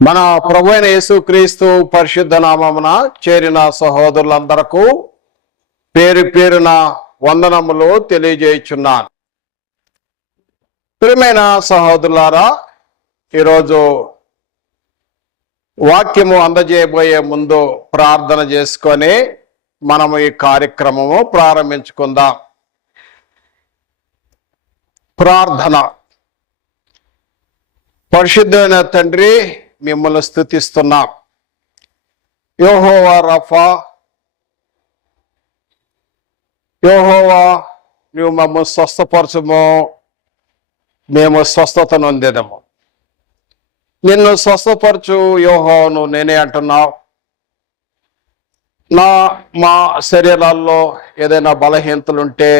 మన ప్రభు అయిన యేసుక్రీస్తు పరిశుద్ధ నామమున చేరిన సహోదరులందరకు పేరు పేరున వందనములు తెలియజేయుచున్నాను. ప్రియమైన సహోదరులారా, ఈరోజు వాక్యము అందజేయబోయే ముందు ప్రార్థన చేసుకొని మనము ఈ కార్యక్రమము ప్రారంభించుకుందాం. ప్రార్థన. పరిశుద్ధమైన తండ్రి, మిమ్మల్ని స్తుతిస్తున్నాం. యెహోవా రఫా, యెహోవా నువ్వు మమ్మల్ని స్వస్థపరచుము, మేము స్వస్థత నొందేదము. నిన్ను స్వస్థపరచు యెహోవాను నేనే అంటున్నావు. మా శరీరాల్లో ఏదైనా బలహీనతలుంటే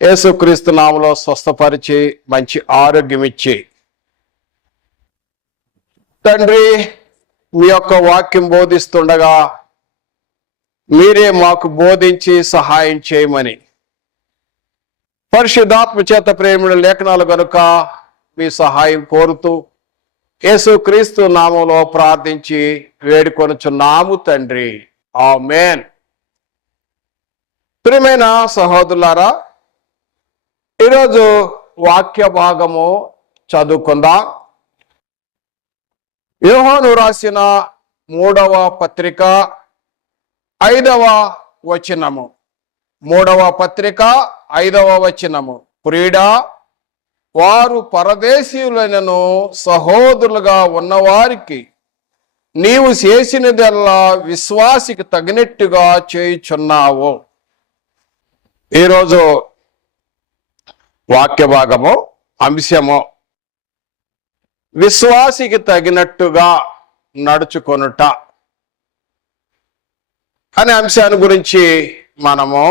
యేసుక్రీస్తు నామములో స్వస్థపరిచి మంచి ఆరోగ్యం ఇచ్చి, తండ్రి మీ యొక్క వాక్యం బోధిస్తుండగా మీరే మాకు బోధించి సహాయం చేయమని పరిశుద్ధాత్మ చేత ప్రేమ లేఖనాలు గనుక మీ సహాయం కోరుతూ యేసుక్రీస్తు నామములో ప్రార్థించి వేడుకొనుచున్నాము తండ్రి, ఆమేన్. ప్రియమైన సహోదరులారా, ఈరోజు వాక్య భాగము చదువుకుందాం. యోహాను రాసిన 3వ పత్రిక 5వ వచనము. 3వ పత్రిక 5వ వచనము. ప్రియుడా, వారు పరదేశీయులైనను సహోదరులుగా ఉన్నవారికి నీవు చేసినదల్లా విశ్వాసికి తగినట్టుగా చేయుచున్నావు. ఈరోజు వాక్య భాగము అంశము విశ్వాసికి తగినట్టుగా నడుచుకొనుట అనే అంశాన్ని గురించి మనము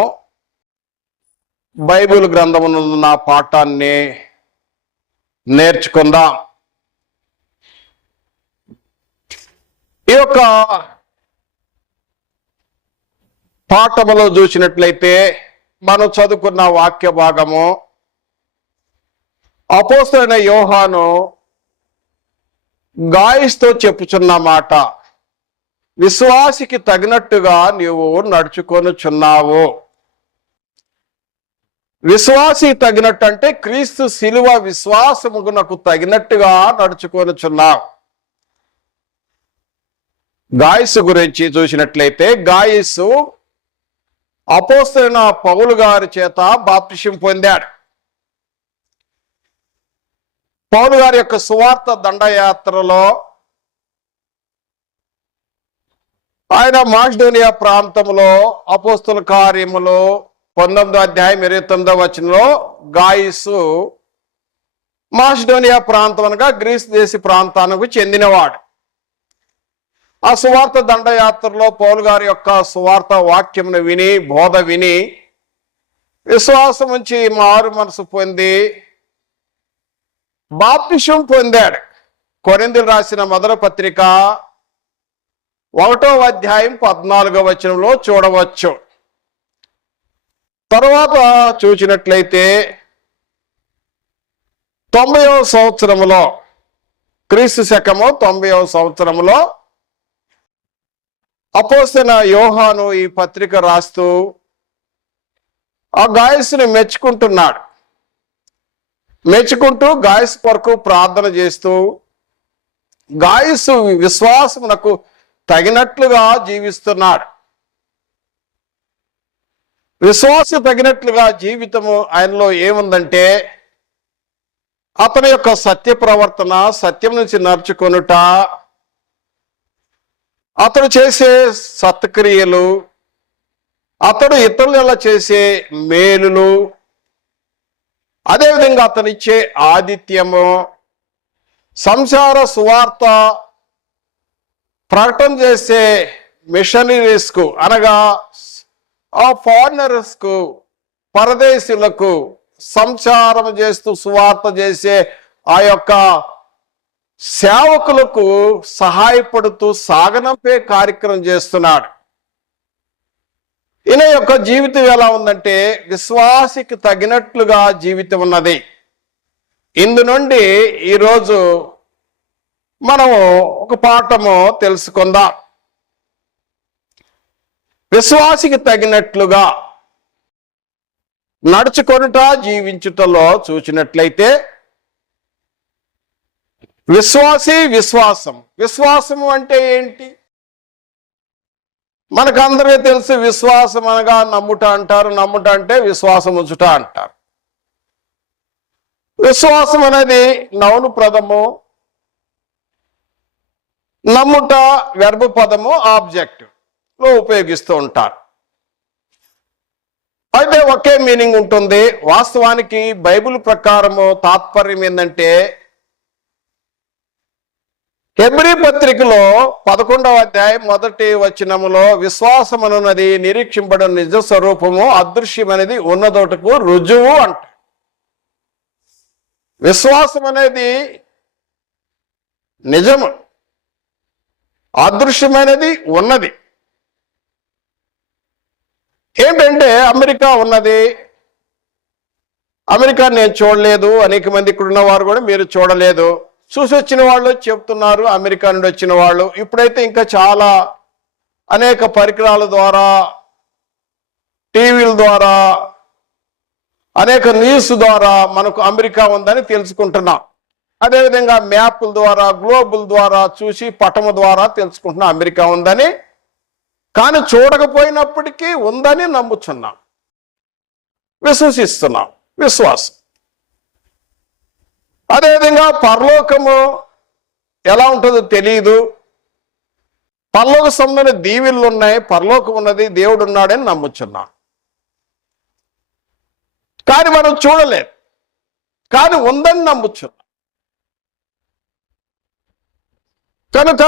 బైబిల్ గ్రంథమున పాఠాన్ని నేర్చుకుందాం. ఈ యొక్క పాఠములో చూసినట్లయితే మనం చదువుకున్న వాక్య భాగము అపోస్తలుడైన యోహాను గాయస్తో చెప్పుచున్న మాట, విశ్వాసికి తగినట్టుగా నీవు నడుచుకొనుచున్నావు. విశ్వాసి తగినట్టు అంటే క్రీస్తు శిలువ విశ్వాసమునకు తగినట్టుగా నడుచుకొనుచున్నావు. గాయసు గురించి చూసినట్లయితే గాయసు అపోస్తలుడైన పౌలు గారి చేత బాప్తిసం పొందాడు. పౌలు గారి యొక్క సువార్త దండయాత్రలో ఆయన మాసిడోనియా ప్రాంతంలో అపోస్తల కార్యములు 19వ అధ్యాయం 29వ వచనంలో గాయసు మాసిడోనియా ప్రాంతం అనగా గ్రీస్ దేశ ప్రాంతానికి చెందినవాడు. ఆ సువార్త దండయాత్రలో పౌలు గారి యొక్క సువార్త వాక్యమును విని బోధ విని విశ్వాసం ఉంచి మారు మనసు పొంది బాప్తిసం పొందాడు. కొరింథీయులకు రాసిన మొదటి పత్రిక 1వ అధ్యాయం 14వ వచనంలో చూడవచ్చు. తరువాత చూసినట్లయితే 90వ సంవత్సరములో, క్రీస్తు శకము 90వ సంవత్సరములో అపోస్తలుడైన యోహాను ఈ పత్రిక రాస్తూ ఆ గాయసుని మెచ్చుకుంటూ గాయసు కొరకు ప్రార్థన చేస్తూ గాయసు విశ్వాసమునకు తగినట్లుగా జీవిస్తున్నాడు. విశ్వాసం తగినట్లుగా జీవితము ఆయనలో ఏముందంటే అతని యొక్క సత్య ప్రవర్తన, సత్యం నుంచి నడుచుకొనుట, అతడు చేసే సత్క్రియలు, అతడు ఇతరుల చేసే మేలులు, అదేవిధంగా అతనిచ్చే ఆతిథ్యము, సంసార సువార్త ప్రకటన చేసే మిషనరీస్కు అనగా ఆ ఫారినర్స్కు, పరదేశీయులకు సంచారం చేస్తూ సువార్త చేసే ఆ యొక్క సేవకులకు సహాయపడుతూ సాగనంపే కార్యక్రమం చేస్తున్నాడు. ఈయన యొక్క జీవితం ఎలా ఉందంటే విశ్వాసికి తగినట్లుగా జీవితం ఉన్నది. ఇందు నుండి ఈరోజు మనము ఒక పాఠము తెలుసుకుందాం. విశ్వాసికి తగినట్లుగా నడుచుకొనుట జీవించుటలో చూచినట్లయితే విశ్వాసము అంటే ఏంటి? మనకందరికీ తెలుసు. విశ్వాసం అనగా నమ్ముట అంటారు. నమ్ముట అంటే విశ్వాసం ఉంచుట అంటారు. విశ్వాసం అనేది నౌను పదము, నమ్ముట వెర్బ్ పదము ఆబ్జెక్టివ్ లో ఉపయోగిస్తూ ఉంటారు. అయితే ఒకే మీనింగ్ ఉంటుంది. వాస్తవానికి బైబిల్ ప్రకారము తాత్పర్యం ఏంటంటే, హెబ్రీ పత్రికలో 11వ అధ్యాయం 1వ వచనములో విశ్వాసం అనున్నది నిరీక్షింపడం నిజ స్వరూపము, అదృశ్యం అనేది ఉన్నదోటకు రుజువు అంట. విశ్వాసం అనేది నిజము, అదృశ్యమైనది ఉన్నది. ఏంటంటే అమెరికా ఉన్నది, అమెరికా నేను చూడలేదు, అనేక మంది ఇక్కడ ఉన్నవారు కూడా మీరు చూడలేదు, చూసి వచ్చిన వాళ్ళు చెప్తున్నారు అమెరికా నుండి వచ్చిన వాళ్ళు. ఇప్పుడైతే ఇంకా చాలా అనేక పరికరాల ద్వారా, టీవీల ద్వారా, అనేక న్యూస్ ద్వారా మనకు అమెరికా ఉందని తెలుసుకుంటున్నాం. అదేవిధంగా మ్యాప్ల ద్వారా, గ్లోబుల ద్వారా చూసి పటము ద్వారా తెలుసుకుంటున్నాం అమెరికా ఉందని. కానీ చూడకపోయినప్పటికీ ఉందని నమ్ముచున్నాం, విశ్వసిస్తున్నాం. విశ్వాసం. అదేవిధంగా పరలోకము ఎలా ఉంటుందో తెలియదు. పరలోక సంబంధమైన దీవెనలు ఉన్నాయి, పరలోకం ఉన్నది, దేవుడు ఉన్నాడని నమ్ముచున్నాం. కానీ మనం చూడలేదు, కానీ ఉందని నమ్ముచున్నాం. కనుక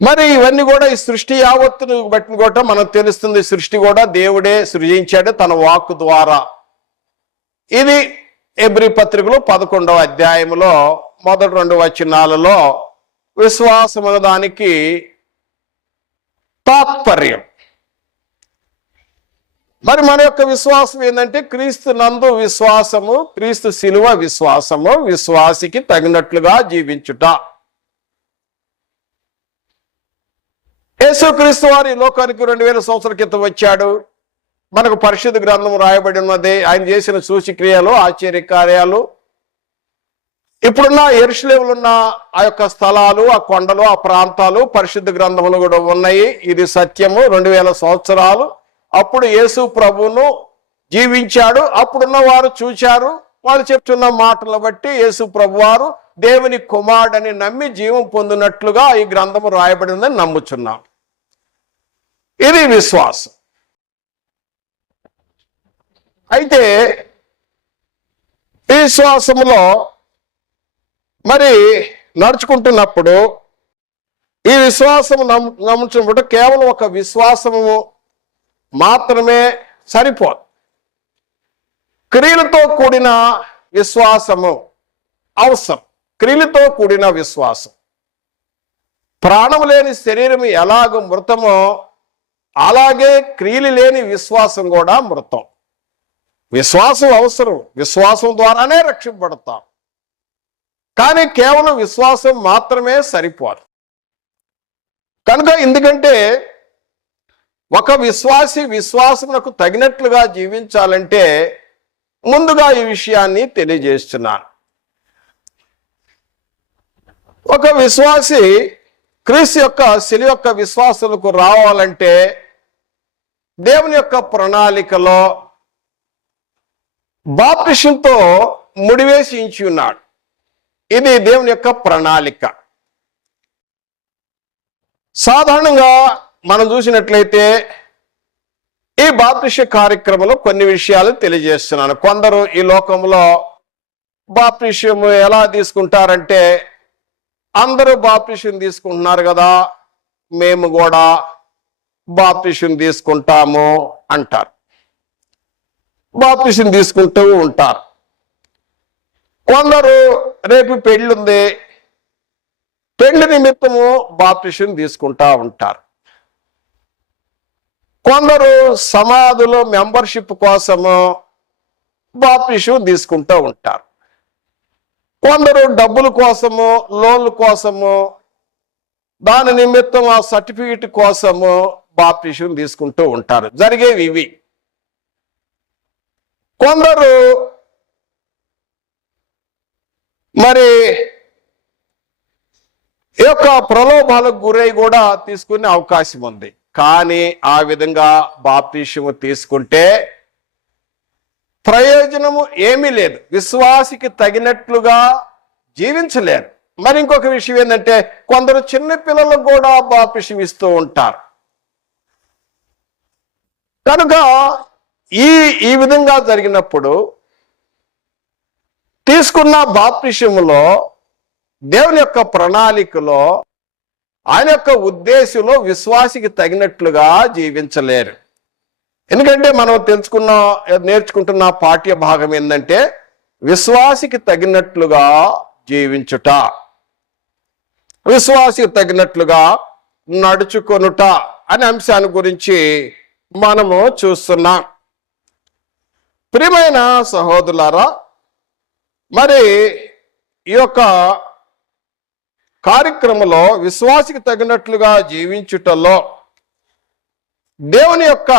మరి ఇవన్నీ కూడా ఈ సృష్టి యావత్తును బట్టి కూడా మనకు తెలుస్తుంది. సృష్టి కూడా దేవుడే సృజించాడు తన వాక్కు ద్వారా. ఇది హెబ్రీ పత్రికలో 11వ అధ్యాయంలో మొదటి 2 వచనాలలో విశ్వాసం అనే దానికి తాత్పర్యం. మరి మన యొక్క విశ్వాసం ఏంటంటే క్రీస్తు నందు విశ్వాసము, క్రీస్తు శిలువ విశ్వాసము, విశ్వాసికి తగినట్లుగా జీవించుట. యేసుక్రీస్తు వారు ఈ లోకానికి 2000 సంవత్సరాల క్రితం వచ్చాడు. మనకు పరిశుద్ధ గ్రంథం రాయబడి ఉన్నది. ఆయన చేసిన సూచక్రియలు, ఆశ్చర్య కార్యాలు, ఇప్పుడున్న యెరూషలేములో ఉన్న ఆ యొక్క స్థలాలు, ఆ కొండలు, ఆ ప్రాంతాలు పరిశుద్ధ గ్రంథంలో కూడా ఉన్నాయి. ఇది సత్యము. 2000 సంవత్సరాలు అప్పుడు యేసు ప్రభువును జీవించాడు. అప్పుడున్న వారు చూశారు. వాళ్ళు చెప్తున్న మాటలు బట్టి యేసు ప్రభు వారు దేవుని కుమారుడని నమ్మి జీవం పొందినట్లుగా ఈ గ్రంథము రాయబడి ఉందని నమ్ముచున్నాం. ఇది విశ్వాసం. అయితే ఈ విశ్వాసములో మరి నడుచుకుంటున్నప్పుడు ఈ విశ్వాసము నమ్ముచున్నప్పుడు కేవలం ఒక విశ్వాసము మాత్రమే సరిపోదు. క్రియలతో కూడిన విశ్వాసము అవసరం. క్రియలతో కూడిన విశ్వాసం. ప్రాణం లేని శరీరం ఎలాగ మృతమో అలాగే క్రియలు లేని విశ్వాసం కూడా మృతం. విశ్వాసం అవసరం, విశ్వాసం ద్వారానే రక్షింపబడతాం. కానీ కేవలం విశ్వాసం మాత్రమే సరిపోదు. కనుక ఎందుకంటే ఒక విశ్వాసి విశ్వాసమునకు తగినట్లుగా జీవించాలంటే ముందుగా ఈ విషయాన్ని తెలియజేస్తున్నాను. ఒక విశ్వాసి క్రీస్తు యొక్క శిలువ యొక్క విశ్వాసులకు రావాలంటే దేవుని యొక్క ప్రణాళికలో బాప్టిజంతో ముడివేసి ఉంచి ఉన్నాడు. ఇది దేవుని యొక్క ప్రణాళిక. సాధారణంగా మనం చూసినట్లయితే ఈ బాప్టిజం కార్యక్రమంలో కొన్ని విషయాలు తెలియజేస్తున్నాను. కొందరు ఈ లోకంలో బాప్టిజం ఎలా తీసుకుంటారంటే, అందరూ బాప్టిజం తీసుకుంటున్నారు కదా, మేము కూడా బాప్టిజం తీసుకుంటాము అంటారు. బాప్టిజం తీసుకుంటూ ఉంటారు. కొందరు రేపు పెళ్ళుంది, పెళ్లి నిమిత్తము బాప్టిజం తీసుకుంటా ఉంటారు. కొందరు సమాధులో మెంబర్షిప్ కోసము బాప్టిజం తీసుకుంటూ ఉంటారు. కొందరు డబ్బుల కోసము, లోన్ల కోసము, దాని నిమిత్తం ఆ సర్టిఫికెట్ కోసము బాప్టిజం తీసుకుంటూ ఉంటారు. జరిగేవి ఇవి. కొందరు మరి ఈ యొక్క ప్రలోభాలకు గురై కూడా తీసుకునే అవకాశం ఉంది. కానీ ఆ విధంగా బాప్టిజం తీసుకుంటే ప్రయోజనము ఏమీ లేదు. విశ్వాసికి తగినట్లుగా జీవించలేరు. మరి ఇంకొక విషయం ఏంటంటే, కొందరు చిన్న పిల్లలకు కూడా బాప్టిజం ఇస్తూ ఉంటారు. కనుక ఈ విధంగా జరిగినప్పుడు తీసుకున్న బాప్టిజంలో దేవుని యొక్క ప్రణాళికలో, ఆయన యొక్క ఉద్దేశంలో విశ్వాసికి తగినట్లుగా జీవించలేరు. ఎందుకంటే మనం నేర్చుకుంటున్న పాఠ్య భాగం ఏంటంటే, విశ్వాసికి తగినట్లుగా జీవించుట, విశ్వాసికి తగినట్లుగా నడుచుకొనుట అనే అంశాన్ని గురించి మనము చూస్తున్నాం. ప్రియమైన సహోదరులారా, మరి ఈ యొక్క కార్యక్రమంలో విశ్వాసికి తగినట్లుగా జీవించుటలో దేవుని యొక్క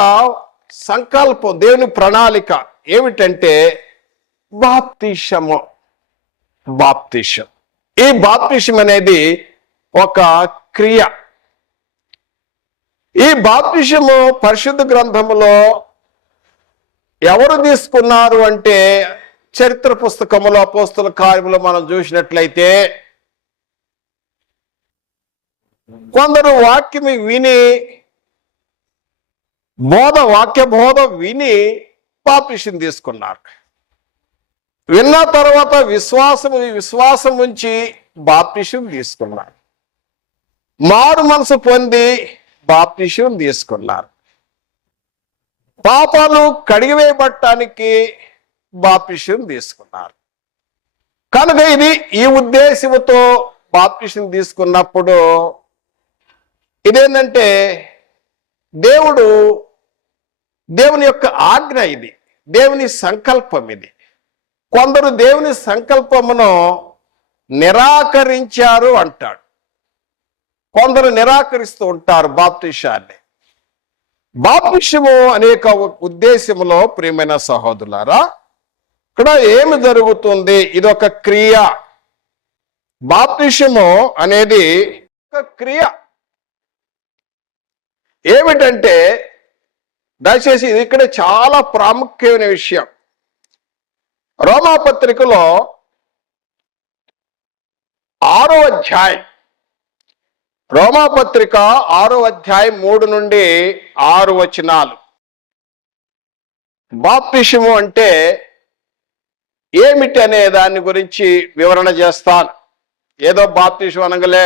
సంకల్పం, దేవుని ప్రణాళిక ఏమిటంటే బాప్తిసము. బాప్తిసం, ఈ బాప్తిసం అనేది ఒక క్రియ. ఈ బాప్తిసము పరిశుద్ధ గ్రంథములో ఎవరు తీసుకున్నారు అంటే, చరిత్ర పుస్తకములో అపోస్తల కార్యములో మనం చూసినట్లయితే, కొందరు వాక్యం విని వాక్య బోధ విని బాప్తిసం తీసుకున్నారు. విన్న తర్వాత విశ్వాసం ఉంచి బాప్తిసం తీసుకున్నారు. మారు మనసు పొంది బాప్తిసం తీసుకున్నారు. పాపాలు కడిగివేయబడటానికి బాప్తిసం తీసుకున్నారు. కనుక ఈ ఉద్దేశంతో బాప్తిసం తీసుకున్నప్పుడు ఇదేంటంటే, దేవుని యొక్క ఆజ్ఞ, ఇది దేవుని సంకల్పం. ఇది కొందరు దేవుని సంకల్పమును నిరాకరించారు అంటాడు. కొందరు నిరాకరిస్తూ ఉంటారు బాప్తిసాన్ని. బాప్తిసము అనేక ఉద్దేశములో ప్రియమైన సహోదరులారా, ఇక్కడ ఏమి జరుగుతుంది? ఇదొక క్రియ. బాప్తిసము అనేది ఒక క్రియ. ఏమిటంటే, దయచేసి ఇది ఇక్కడ చాలా ప్రాముఖ్యమైన విషయం. రోమాపత్రికలో 6వ అధ్యాయం, రోమాపత్రిక 6వ అధ్యాయం 3 నుండి 6 వచనాలు. బాప్తిసము అంటే ఏమిటి అనే దాని గురించి వివరణ చేస్తాను. ఏదో బాప్తిసం అనగలే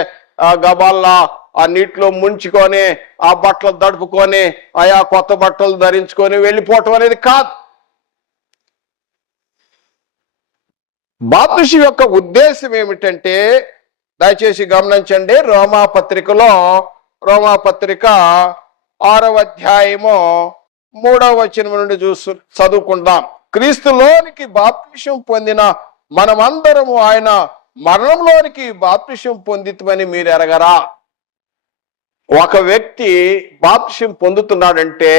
గబాల్లా ఆ నీటిలో ముంచుకొని, ఆ బట్టలు దడుపుకొని, ఆయా కొత్త బట్టలు ధరించుకొని వెళ్ళిపోవటం అనేది కాదు. బాప్తిసం యొక్క ఉద్దేశం ఏమిటంటే, దయచేసి గమనించండి. రోమాపత్రిక 6వ అధ్యాయము 3వ వచనం నుండి చదువుకుందాం. క్రీస్తులోనికి బాప్తిసం పొందిన మనమందరము ఆయన మరణంలోనికి బాప్తిసం పొందితమని మీరు ఎరగరా? ఒక వ్యక్తి బాప్తిసం పొందుతున్నాడంటే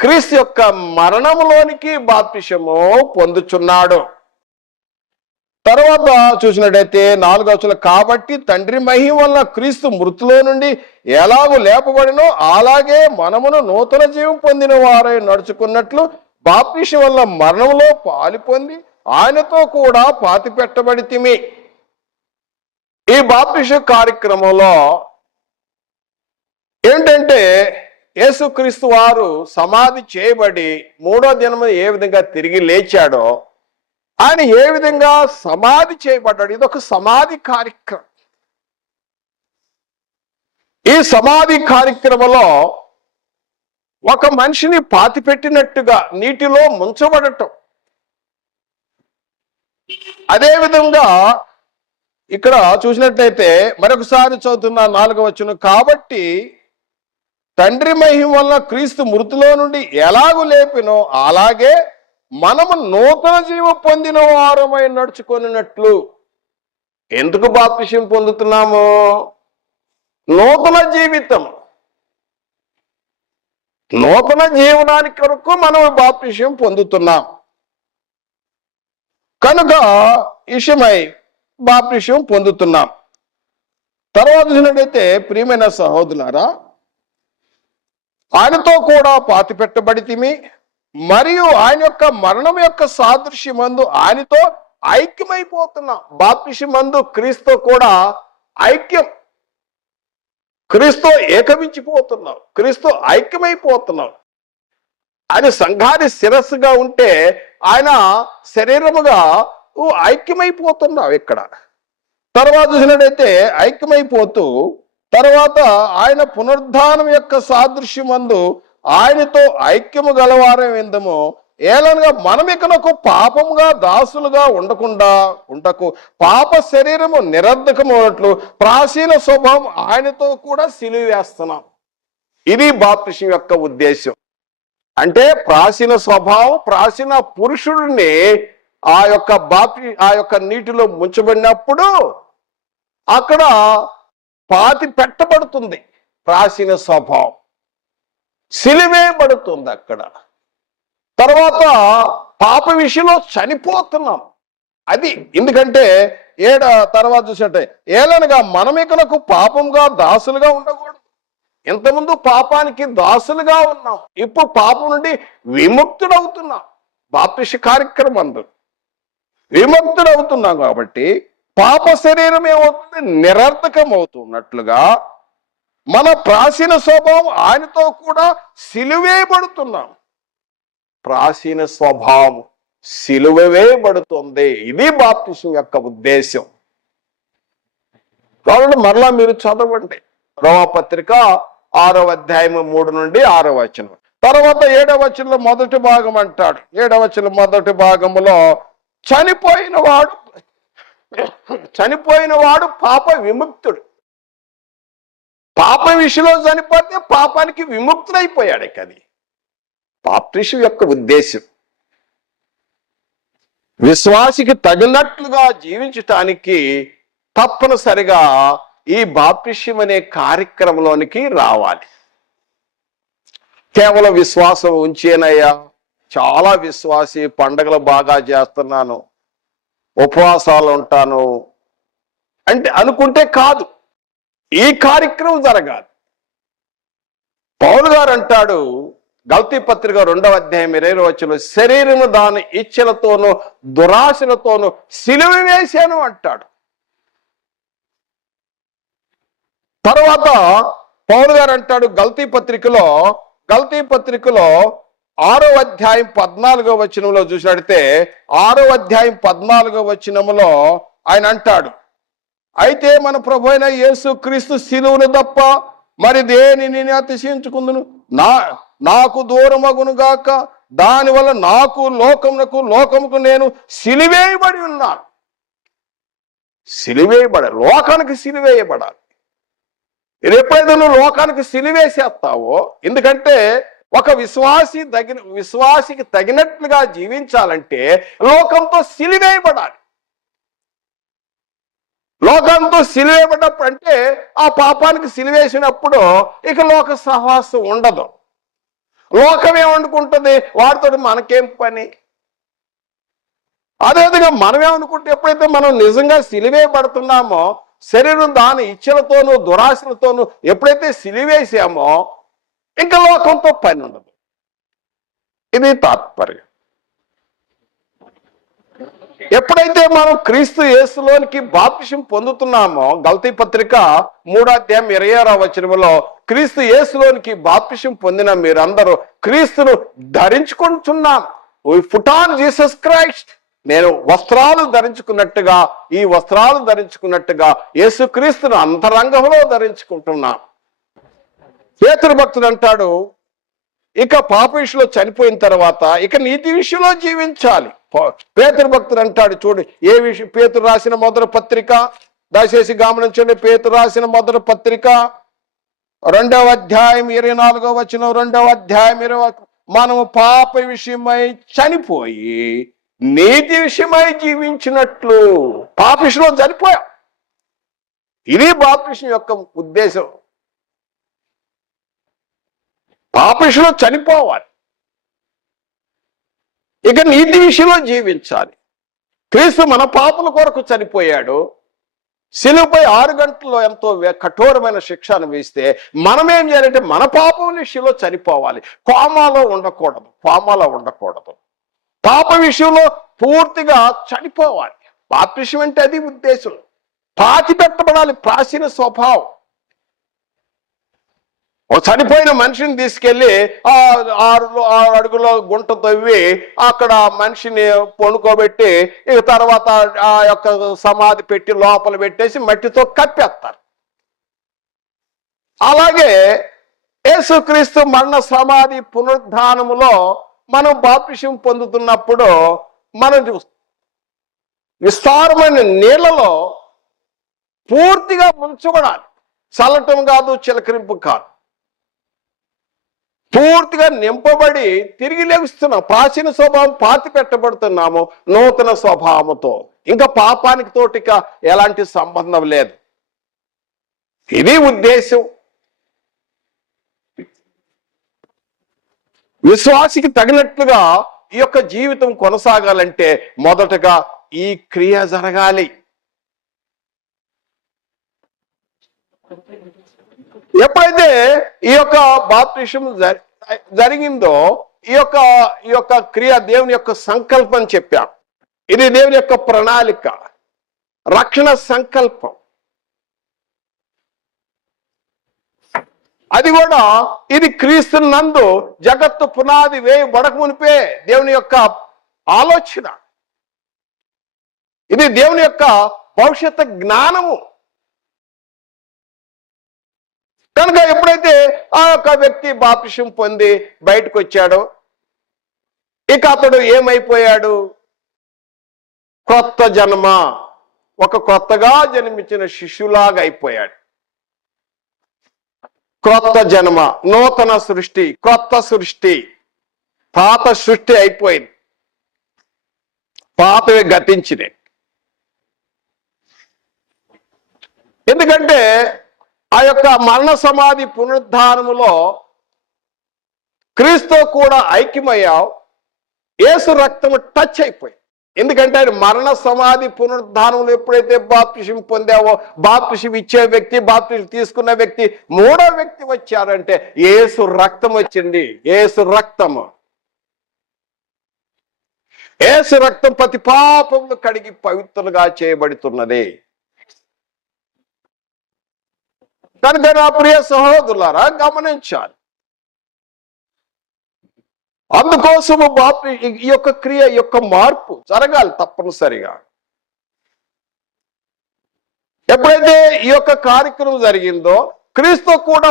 క్రీస్తు యొక్క మరణంలోనికి బాప్తిసము పొందుచున్నాడు. తర్వాత చూసినట్టయితే 4వ వచనం, కాబట్టి తండ్రి మహిమ వల్ల క్రీస్తు మృతులో నుండి ఎలాగూ లేపబడినో అలాగే మనమును నూతన జీవం పొందిన వారై నడుచుకున్నట్లు బాప్తిసం వల్ల మరణంలో పాలు పొంది ఆయనతో కూడా పాతి పెట్టబడితిమి. ఈ బాప్తిసం కార్యక్రమంలో ఏంటంటే, యేసుక్రీస్తు వారు సమాధి చేయబడి 3వ దినము ఏ విధంగా తిరిగి లేచాడో, ఆయన ఏ విధంగా సమాధి చేయబడ్డాడు. ఇదొక సమాధి కార్యక్రమం. ఈ సమాధి కార్యక్రమంలో ఒక మనిషిని పాతిపెట్టినట్టుగా నీటిలో ముంచబడటం. అదేవిధంగా ఇక్కడ చూసినట్లయితే మరొకసారి చదువుతున్న 4వ వచనం, కాబట్టి తండ్రి మహిమ వల్ల క్రీస్తు మృతులో నుండి ఎలాగూ లేపినో అలాగే మనము నూతన జీవం పొందిన వారమై నడుచుకొనినట్లు. ఎందుకు బాప్తిసం పొందుతున్నాము? నూతన జీవితం, నూతన జీవనానికి కొరకు మనం బాప్తిసం పొందుతున్నాం కనుక విషయమై బాప్తిసం పొందుతున్నాం. తర్వాత చూసినట్టయితే ప్రియమైన సహోదరులారా, ఆయనతో కూడా పాతి పెట్టబడితిమి, మరియు ఆయన యొక్క మరణం యొక్క సాదృశ్యమందు ఆయనతో ఐక్యమైపోతున్నాం. బాప్తిసమందు క్రీస్తు కూడా ఐక్యం, క్రీస్తు ఏకమించిపోతున్నాం, క్రీస్తు ఐక్యమైపోతున్నాం. ఆయన సంఘాన్ని శిరస్సుగా ఉంటే ఆయన శరీరముగా ఐక్యమైపోతున్నాం ఇక్కడ. తర్వాత చూసినట్టయితే ఐక్యమైపోతూ తర్వాత ఆయన పునరుద్ధానం యొక్క సాదృశ్యమందు ఆయనతో ఐక్యము గలవారం విందము. ఏలనగా మనం ఇకనకు పాపముగా దాసులుగా ఉండకు పాప శరీరము నిరర్ధకమైనట్లు ప్రాచీన స్వభావం ఆయనతో కూడా సిలువ వేస్తున్నాం. ఇది బాప్తిసం యొక్క ఉద్దేశం. అంటే ప్రాచీన స్వభావం, ప్రాచీన పురుషుడిని ఆ యొక్క నీటిలో ముంచబడినప్పుడు అక్కడ పాతి పెట్టబడుతుంది. ప్రాచీన స్వభావం సిలివేయబడుతుంది అక్కడ. తర్వాత పాప విషయంలో చనిపోతున్నాం. అది ఎందుకంటే తర్వాత చూసినట్టే ఏలనగా మనమికనకు పాపంగా దాసులుగా ఉండకూడదు. ఇంతకుముందు పాపానికి దాసులుగా ఉన్నాం, ఇప్పుడు పాపం నుండి విముక్తుడవుతున్నాం. బాప్తిస కార్యక్రమం అందు విముక్తుడవుతున్నాం కాబట్టి పాప శరీరం ఏమవుతుంది? నిరర్థకం అవుతున్నట్లుగా మన ప్రాచీన స్వభావం ఆయనతో కూడా సిలువేయబడుతున్నాం. ప్రాచీన స్వభావం సిలువేయబడుతుంది. ఇది బాప్తిసం యొక్క ఉద్దేశం. కాబట్టి మరలా మీరు చదవండి రోమాపత్రిక 6వ అధ్యాయం 3 నుండి 6వ వచనం. తర్వాత 7వ వచనంలో మొదటి భాగం అంటాడు. 7వ వచనం మొదటి భాగంలో చనిపోయిన వాడు పాప విముక్తుడు. పాప విషయంలో చనిపోతే పాపానికి విముక్తుడైపోయాడు. అది బాప్తిసం యొక్క ఉద్దేశం. విశ్వాసికి తగినట్లుగా జీవించటానికి తప్పనిసరిగా ఈ బాప్తిసం అనే కార్యక్రమంలోనికి రావాలి. కేవలం విశ్వాసం ఉంచేనయ్యా, చాలా విశ్వాసి, పండగలు బాగా చేస్తున్నాను, ఉపవాసాలు ఉంటాను అంటే అనుకుంటే కాదు. ఈ కార్యక్రమం జరగాలి. పౌలు గారు అంటాడు గలతీ పత్రిక 2వ అధ్యాయం 20వ వచనంలో, శరీరము దాని ఇచ్చలతోనూ దురాశలతోనూ సిలువ వేశాను అంటాడు. తర్వాత పౌలు గారు అంటాడు గలతీ పత్రికలో 6వ అధ్యాయం 14వ వచనంలో చూసినట్టే 6వ అధ్యాయం 14వ వచనంలో ఆయన అంటాడు, అయితే మన ప్రభు అయిన యేసు క్రీస్తు సిలువను తప్ప మరి దేనిని అతిశయించుకుందును, నాకు దూరమగును గాక, దానివల్ల నాకు లోకముకు నేను సిలువేయబడి ఉన్నాను. లోకానికి సిలువేయబడాలి. ఎప్పుడైతే నువ్వు లోకానికి సిలువేసేస్తావో, ఎందుకంటే ఒక విశ్వాసికి తగినట్లుగా జీవించాలంటే లోకంతో సిలువేయబడాలి. లోకంతో సిలువేయబడ్డప్పుడు అంటే ఆ పాపానికి సిలువేసినప్పుడు ఇక లోక సహవాసం ఉండదు. లోకం ఏమనుకుంటుంది? వాడితో మనకేం పని. అదేవిధంగా మనమేమనుకుంటే ఎప్పుడైతే మనం నిజంగా సిలువేయబడుతున్నామో, శరీరం దాని ఇచ్చలతోనూ దురాశలతోనూ ఎప్పుడైతే సిలివేసామో ఇంకా లోకంతో పని ఉండదు. ఇది తాత్పర్యం. ఎప్పుడైతే మనం క్రీస్తు యేసులోనికి బాప్తిసం పొందుతున్నామో, గలతీ పత్రిక 3వ అధ్యాయం 26వ వచనంలో, క్రీస్తు యేసులోనికి బాప్తిసం పొందిన మీరందరూ క్రీస్తును ధరించుకుంటున్నాం. We put on Jesus Christ. నేను వస్త్రాలు ధరించుకున్నట్టుగా, ఈ వస్త్రాలు ధరించుకున్నట్టుగా యేసుక్రీస్తును అంతరంగంలో ధరించుకుంటున్నాం. పేతురు భక్తుడు అంటాడు, ఇక పాప విషయంలో చనిపోయిన తర్వాత ఇక నీతి విషయంలో జీవించాలి. పేతురు భక్తుడు అంటాడు, చూడు ఏ విషయం. పేతురు రాసిన మొదటి పత్రిక, దయచేసి గమనించండి. పేతురు రాసిన మొదటి పత్రిక 2వ అధ్యాయం 24వ వచనం, 2వ అధ్యాయం మనము పాప విషయమై చనిపోయి నీతి విషయమై జీవించినట్లు. పాప విషయంలో చనిపోయాం. ఇది బాప్తిస్మం యొక్క ఉద్దేశం. పాప విషయంలో చనిపోవాలి, ఇక నీతి విషయంలో జీవించాలి. క్రీస్తు మన పాపల కొరకు చనిపోయాడు. శిలువపై 6 గంటల్లో ఎంతో కఠోరమైన శిక్ష వేస్తే మనం ఏం చేయాలంటే మన పాపం విషయంలో చనిపోవాలి. కోమాలో ఉండకూడదు. పాప విషయంలో పూర్తిగా చనిపోవాలి. బాప్తిస్మం అంటే అది ఉద్దేశం. పాతి పెట్టబడాలి. ప్రాచీన స్వభావం. ఒక చనిపోయిన మనిషిని తీసుకెళ్లి 6 అడుగుల గుంట తవ్వి అక్కడ మనిషిని పొనుకోబెట్టి ఇక తర్వాత ఆ యొక్క సమాధి పెట్టి లోపల పెట్టేసి మట్టితో కప్పేస్తారు. అలాగే యేసుక్రీస్తు మరణ సమాధి పునరుద్ధానములో మనం బాప్తిస్మం పొందుతున్నప్పుడు మనం విస్తారమైన నీళ్లలో పూర్తిగా ముంచబడాలి. చల్లటం కాదు, చిలకరింపు కాదు. పూర్తిగా నింపబడి తిరిగి లెగుస్తున్నాం. ప్రాచీన స్వభావం పాతి పెట్టబడుతున్నాము నూతన స్వభావంతో. ఇంకా పాపానికి తోటిక ఎలాంటి సంబంధం లేదు. ఇది ఉద్దేశం. విశ్వాసికి తగినట్లుగా ఈ యొక్క జీవితం కొనసాగాలంటే మొదటగా ఈ క్రియ జరగాలి. ఎప్పుడైతే ఈ యొక్క బాప్తిస్మం జరిగిందో ఈ యొక్క క్రియ దేవుని యొక్క సంకల్పం చెప్పాం. ఇది దేవుని యొక్క ప్రణాళిక, రక్షణ సంకల్పం. అది కూడా ఇది క్రీస్తు నందు జగత్తు పునాది వేయబడక మునిపే దేవుని యొక్క ఆలోచన. ఇది దేవుని యొక్క భవిష్యత్తు జ్ఞానము. కనుక ఎప్పుడైతే ఆ యొక్క వ్యక్తి బాప్తిస్మం పొంది బయటకు వచ్చాడో ఇక అతడు ఏమైపోయాడు? కొత్త జన్మ, ఒక కొత్తగా జన్మించిన శిశువులాగా అయిపోయాడు. కొత్త జన్మ, నూతన సృష్టి, కొత్త సృష్టి. పాత సృష్టి అయిపోయింది, పాతవి గతించినాయి. ఎందుకంటే ఆ యొక్క మరణ సమాధి పునరుద్ధానములో క్రీస్తు కూడా ఐక్యమయ్యావు. యేసు రక్తము టచ్ అయిపోయింది. ఎందుకంటే ఆయన మరణ సమాధి పునరుద్ధానంలో ఎప్పుడైతే బాప్తిస్మం పొందావో, బాప్తిస్మం ఇచ్చే వ్యక్తి, బాప్తిస్మం తీసుకున్న వ్యక్తి, 3వ వ్యక్తి వచ్చారంటే యేసు రక్తం వచ్చింది. యేసు రక్తము, యేసు రక్తం ప్రతి పాపమును కడిగి పవిత్రులుగా చేయబడుతున్నది. కనుక నా ప్రియ సహోదరులారా గమనించాలి. అందుకోసము ఈ యొక్క క్రియ యొక్క మార్పు జరగాలి తప్పనిసరిగా. ఎప్పుడైతే ఈ యొక్క కార్యక్రమం జరిగిందో క్రీస్తు కూడా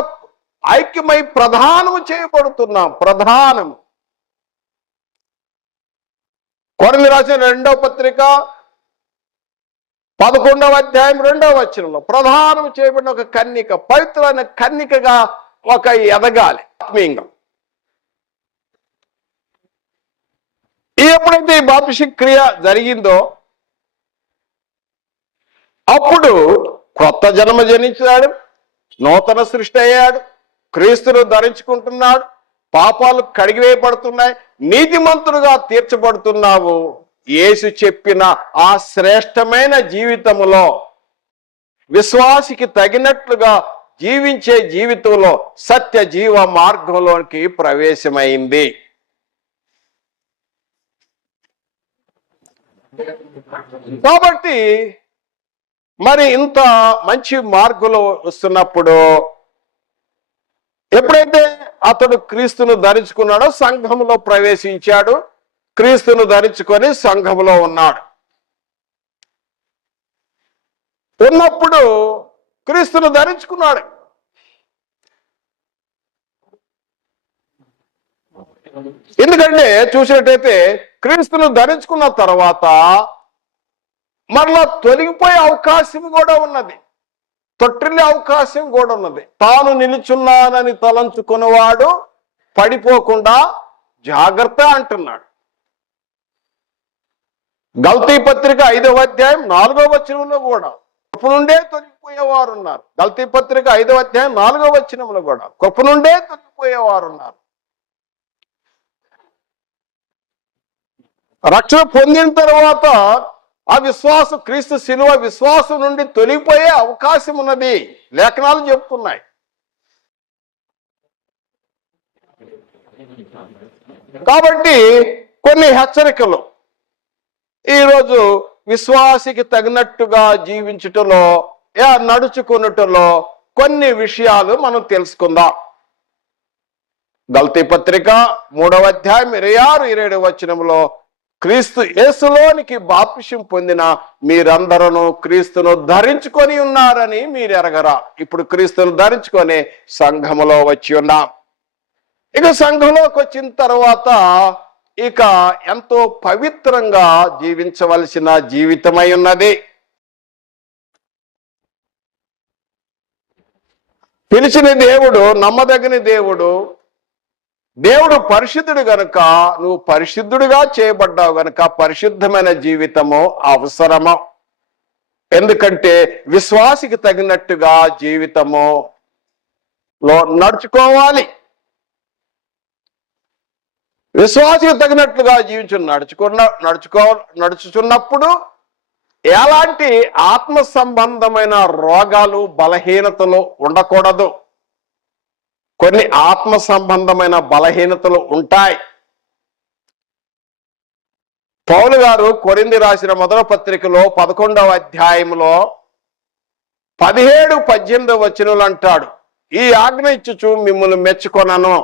ఐక్యమై ప్రధానము చేయబడుతున్నాం. ప్రధానము. కొరింథీయులకు రాసిన 2వ పత్రిక 11వ అధ్యాయం 2వ వచనంలో ప్రధానం చేయబడిన ఒక కన్యక, పవిత్రమైన కన్యకగా ఒక ఎదగాలి ఆత్మీయంగా. ఎప్పుడైతే ఈ బాప్తిస్మ క్రియ జరిగిందో అప్పుడు కొత్త జన్మ జనించాడు, నూతన సృష్టి అయ్యాడు, క్రీస్తును ధరించుకుంటున్నాడు, పాపాలు కడిగివేయబడుతున్నాయి, నీతిమంతుడుగా తీర్చబడుతున్నావు. యేసు చెప్పిన ఆ శ్రేష్టమైన జీవితములో విశ్వాసికి తగినట్లుగా జీవించే జీవితంలో సత్య జీవ మార్గంలోనికి ప్రవేశమైంది. కాబట్టి మరి ఇంత మంచి మార్గంలో వస్తున్నప్పుడు ఎప్పుడైతే అతడు క్రీస్తును ధరించుకున్నాడో సంఘంలో ప్రవేశించాడు, క్రీస్తును ధరించుకొని సంఘంలో ఉన్నాడు. ఉన్నప్పుడు క్రీస్తును ధరించుకున్నాడు. ఎందుకంటే చూసినట్టయితే క్రీస్తును ధరించుకున్న తర్వాత మరలా తొలగిపోయే అవకాశం కూడా ఉన్నది, తొట్టిల్లే అవకాశం కూడా ఉన్నది. తాను నిలుచున్నానని తలంచుకున్నవాడు పడిపోకుండా జాగ్రత్త అంటున్నాడు. గల్తీ పత్రిక 5వ అధ్యాయం 4వ వచనంలో కూడా కృప నుండే తొలగిపోయేవారు ఉన్నారు. గల్తీ పత్రిక 5వ అధ్యాయం 4వ వచనంలో కూడా కృప నుండే తొలగిపోయేవారు ఉన్నారు. రక్షణ పొందిన తర్వాత ఆ విశ్వాసం, క్రీస్తు శిలువ విశ్వాసం నుండి తొలగిపోయే అవకాశం ఉన్నది లేఖనాలు చెప్తున్నాయి. కాబట్టి కొన్ని హెచ్చరికలు ఈరోజు విశ్వాసికి తగినట్టుగా జీవించుటలో, నడుచుకున్నటలో కొన్ని విషయాలు మనం తెలుసుకుందాం. గల్తీ పత్రిక 3వ అధ్యాయం 26-27 వచనంలో క్రీస్తు యేసులోనికి బాప్తిసం పొందిన మీరందరూ క్రీస్తును ధరించుకొని ఉన్నారని మీరు ఎరగరా. ఇప్పుడు క్రీస్తును ధరించుకొని సంఘములో వచ్చి ఉన్నాం. ఇక సంఘంలోకి వచ్చిన తర్వాత ఇక ఎంతో పవిత్రంగా జీవించవలసిన జీవితమై ఉన్నది. పిలిచిన దేవుడు నమ్మదగిన దేవుడు. దేవుడు పరిశుద్ధుడు గనుక నువ్వు పరిశుద్ధుడిగా చేయబడ్డావు గనుక పరిశుద్ధమైన జీవితము అవసరము. ఎందుకంటే విశ్వాసికి తగినట్టుగా జీవితములో నడుచుకోవాలి. విశ్వాసికి తగినట్లుగా నడుచుచున్నప్పుడు ఎలాంటి ఆత్మ సంబంధమైన రోగాలు, బలహీనతలు ఉండకూడదు. కొన్ని ఆత్మ సంబంధమైన బలహీనతలు ఉంటాయి. పౌలు గారు కొరింథీ రాసిన మొదటి పత్రికలో 11వ అధ్యాయంలో 17-18 వచనాలు అంటాడు, ఈ ఆజ్ఞ ఇచ్చుచు మిమ్మల్ని మెచ్చుకొనను.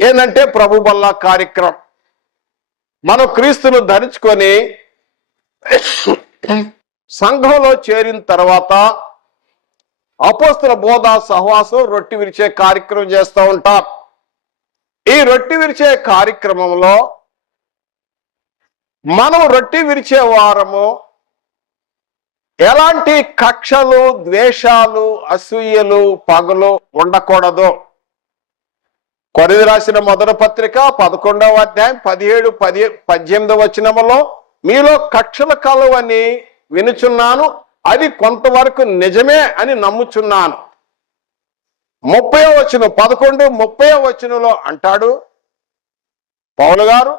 ఏంటంటే ప్రభు బల్ల కార్యక్రమం. మనం క్రీస్తును ధరించుకొని సంఘంలో చేరిన తర్వాత అపోస్తల బోధ సహవాసం రొట్టె విరిచే కార్యక్రమం చేస్తూ ఉంటాం. ఈ రొట్టె విరిచే కార్యక్రమంలో మనం రొట్టె విరిచే వారము ఎలాంటి కక్షలు, ద్వేషాలు, అసూయలు, పగలు ఉండకూడదు. కొరింథీ రాసిన మొదటి పత్రిక 11వ అధ్యాయం 17-18 వచనములో మీలో కక్షలు కలవని వినుచున్నాను, అది కొంతవరకు నిజమే అని నమ్ముచున్నాను. 30వ వచనం 11-30వ వచనంలో అంటాడు పౌలు గారు,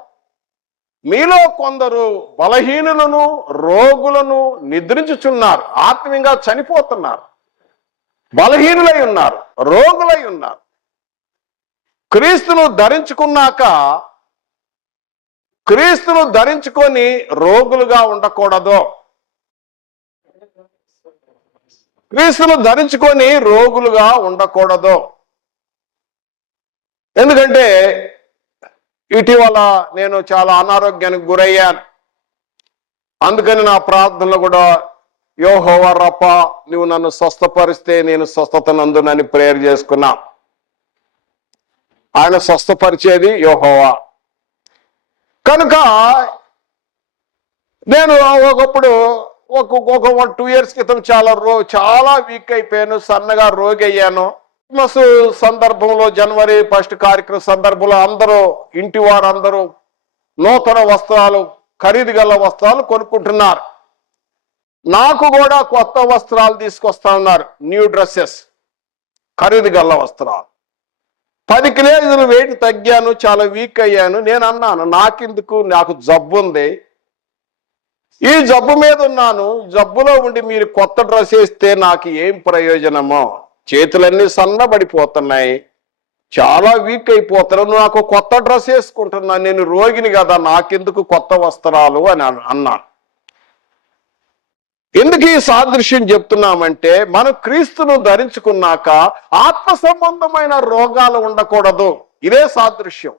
మీలో కొందరు బలహీనులను, రోగులను నిద్రించుచున్నారు. ఆత్మీయంగా చనిపోతున్నారు, బలహీనులై ఉన్నారు, రోగులై ఉన్నారు. క్రీస్తును ధరించుకున్నాక క్రీస్తును ధరించుకొని రోగులుగా ఉండకూడదు. క్రీస్తును ధరించుకొని రోగులుగా ఉండకూడదు. ఎందుకంటే ఇటీవల నేను చాలా అనారోగ్యానికి గురయ్యాను. అందుకని నా ప్రార్థనలో కూడా యెహోవా రఫా, నువ్వు నన్ను స్వస్థపరిస్తే నేను స్వస్థత నందునని ప్రేయర్ చేసుకున్నా. ఆయన స్వస్థపరిచేది యెహోవా. కనుక నేను ఒకప్పుడు ఒక 2 years క్రితం చాలా వీక్ అయిపోయాను, సన్నగా రోగి అయ్యాను. క్రిస్మస్ సందర్భంలో జనవరి 1st కార్యక్రమం సందర్భంలో అందరూ, ఇంటి వారందరూ నూతన వస్త్రాలు, ఖరీదు గల వస్త్రాలు కొనుక్కుంటున్నారు. నాకు కూడా కొత్త వస్త్రాలు తీసుకొస్తా ఉన్నారు, న్యూ డ్రెస్సెస్, ఖరీదు గల వస్త్రాలు. 10 కిలోలు వెయిట్ తగ్గాను, చాలా వీక్ అయ్యాను. నేను అన్నాను, నాకెందుకు, నాకు జబ్బు ఉంది, ఈ జబ్బు మీద ఉన్నాను, జబ్బులో ఉండి మీరు కొత్త డ్రెస్ వేస్తే నాకు ఏం ప్రయోజనమో, చేతులన్నీ సన్నబడిపోతున్నాయి, చాలా వీక్ అయిపోతున్నాను, నాకు కొత్త డ్రెస్ వేసుకుంటున్నాను, నేను రోగిని కదా, నాకెందుకు కొత్త వస్త్రాలు అని అన్నాను. ఎందుకు ఈ సాదృశ్యం చెప్తున్నామంటే మనం క్రీస్తును ధరించుకున్నాక ఆత్మ సంబంధమైన రోగాలు ఉండకూడదు. ఇదే సాదృశ్యం.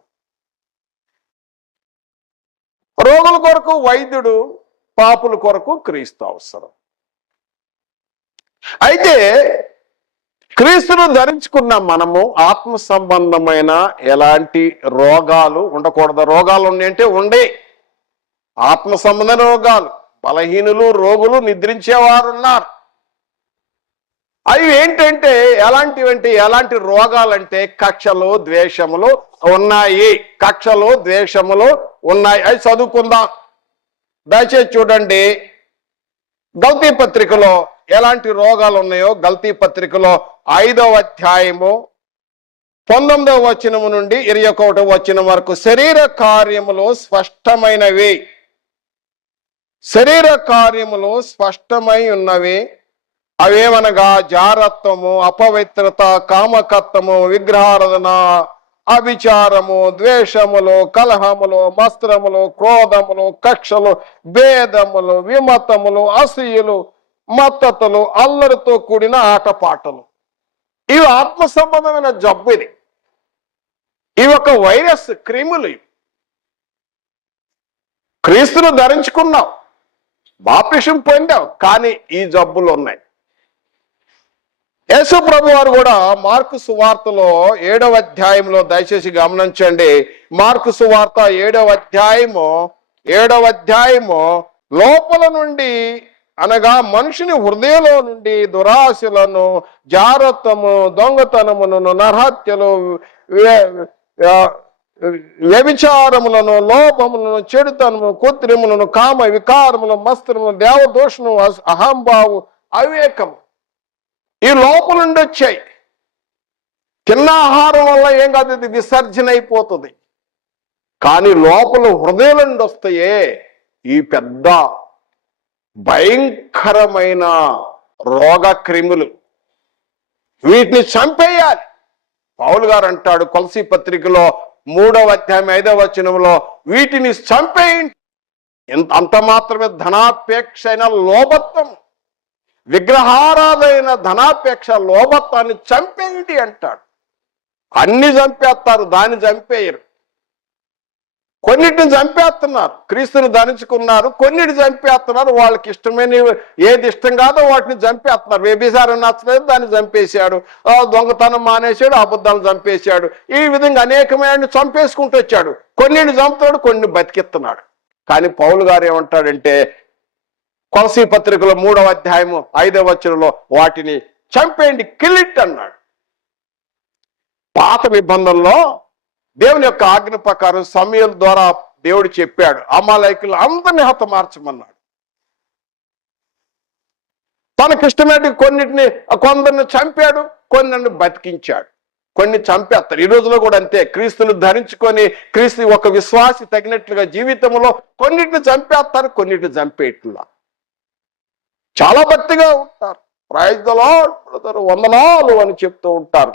రోగుల కొరకు వైద్యుడు, పాపుల కొరకు క్రీస్తు అవసరం. అయితే క్రీస్తును ధరించుకున్న మనము ఆత్మ సంబంధమైన ఎలాంటి రోగాలు ఉండకూడదు. రోగాలు ఉన్నాయంటే ఉండే ఆత్మ సంబంధమైన రోగాలు, బలహీనులు, రోగులు, నిద్రించేవారు ఉన్నారు. అవి ఏంటంటే ఎలాంటి రోగాలంటే కక్షలు, ద్వేషములు, ఉన్నాయి, కక్షలు ద్వేషములు ఉన్నాయి. అవి చదువుకుందాం. దయచేసి చూడండి, గల్తీ పత్రికలో ఎలాంటి రోగాలు ఉన్నాయో గల్తీ పత్రికలో 5వ అధ్యాయము 19వ వచనము నుండి 21వ వచనం వరకు శరీర కార్యములు స్పష్టమైనవి. శరీర కార్యములు స్పష్టమై ఉన్నవి. అవేమనగా జారత్వము, అపవిత్రత, కామకత్వము, విగ్రహారాధన, అవిచారము, ద్వేషములు, కలహములు, మస్త్రములు, క్రోధములు, కక్షలు, భేదములు, విమతములు, అసూయలు, మత్తతులు, అల్లరితో కూడిన ఆటపాటలు. ఇవి ఆత్మ సంబంధమైన జబ్బు. ఇది ఇవి ఒక వైరస్, క్రిములు. క్రీస్తును ధరించుకున్నావు, బాప్తిసం పొందావు, కానీ ఈ జబ్బులు ఉన్నాయి. యేసు ప్రభు వారు కూడా మార్కు సువార్తలో 7వ అధ్యాయంలో, దయచేసి గమనించండి, మార్కు సువార్త 7వ అధ్యాయము లోపల నుండి అనగా మనుషుని హృదయంలో నుండి దురాశలను, జారత్వము, దొంగతనమును, నరహత్యలు, వ్యభిచారములను, లోపములను, చెడుతనము, కృత్రిములను, కామ వికారములు, మస్త్రములు, దేవదోషము, అహంభావు, అవివేకము, ఈ లోపల నుండి వచ్చాయి. తిన్న ఆహారం వల్ల ఏం కాదు, ఇది విసర్జన అయిపోతుంది. కానీ లోపల హృదయం నుండి వస్తాయే ఈ పెద్ద భయంకరమైన రోగ క్రిములు. వీటిని చంపేయాలి. పౌలు గారు అంటాడు కొలసీ పత్రికలో 3వ అధ్యాయం 5వ వచనంలో, వీటిని చంపేయండి. అంత మాత్రమే ధనాపేక్ష అయిన లోభత్వం, విగ్రహారాధైన ధనాపేక్ష లోభత్వాన్ని చంపేయండి అంటాడు. అన్ని చంపేస్తారు, దాన్ని చంపేయరు. కొన్నిటిని చంపేస్తున్నారు, క్రీస్తుని ధరించుకున్నారు, కొన్నిటి చంపేస్తున్నారు. వాళ్ళకి ఇష్టమైన ఏది ఇష్టం కాదో వాటిని చంపేస్తున్నారు. వ్యభిచారం నచ్చలేదు, దాన్ని చంపేశాడు. దొంగతనం మానేశాడు, అబద్ధాలు చంపేశాడు. ఈ విధంగా అనేకమైన చంపేసుకుంటూ వచ్చాడు. కొన్నిటిని చంపుతాడు, కొన్ని బతికిస్తున్నాడు. కానీ పౌలు గారు ఏమంటాడంటే కొలసీ పత్రికలో 3వ అధ్యాయము 5వ వచనంలో వాటిని చంపేయండి, కిల్ అన్నాడు. పాత నిబంధనలో దేవుని యొక్క ఆజ్ఞ ప్రకారం సమూయేలు ద్వారా దేవుడు చెప్పాడు, అమాలేకీయులు అందరినీ హతమార్చమన్నాడు. తనకిష్టమైన కొందరిని చంపాడు, కొందరిని బతికించాడు. కొన్ని చంపేస్తారు. ఈ రోజులో కూడా అంతే. క్రీస్తును ధరించుకొని క్రీస్తు ఒక విశ్వాసి తగినట్లుగా జీవితంలో కొన్నిటిని చంపేస్తారు, కొన్నిటిని చంపేట్లా. చాలా భక్తిగా ఉంటారు, ప్రైజ్ ది లార్డ్ బ్రదర్, వందనాలు అని చెప్తూ ఉంటారు.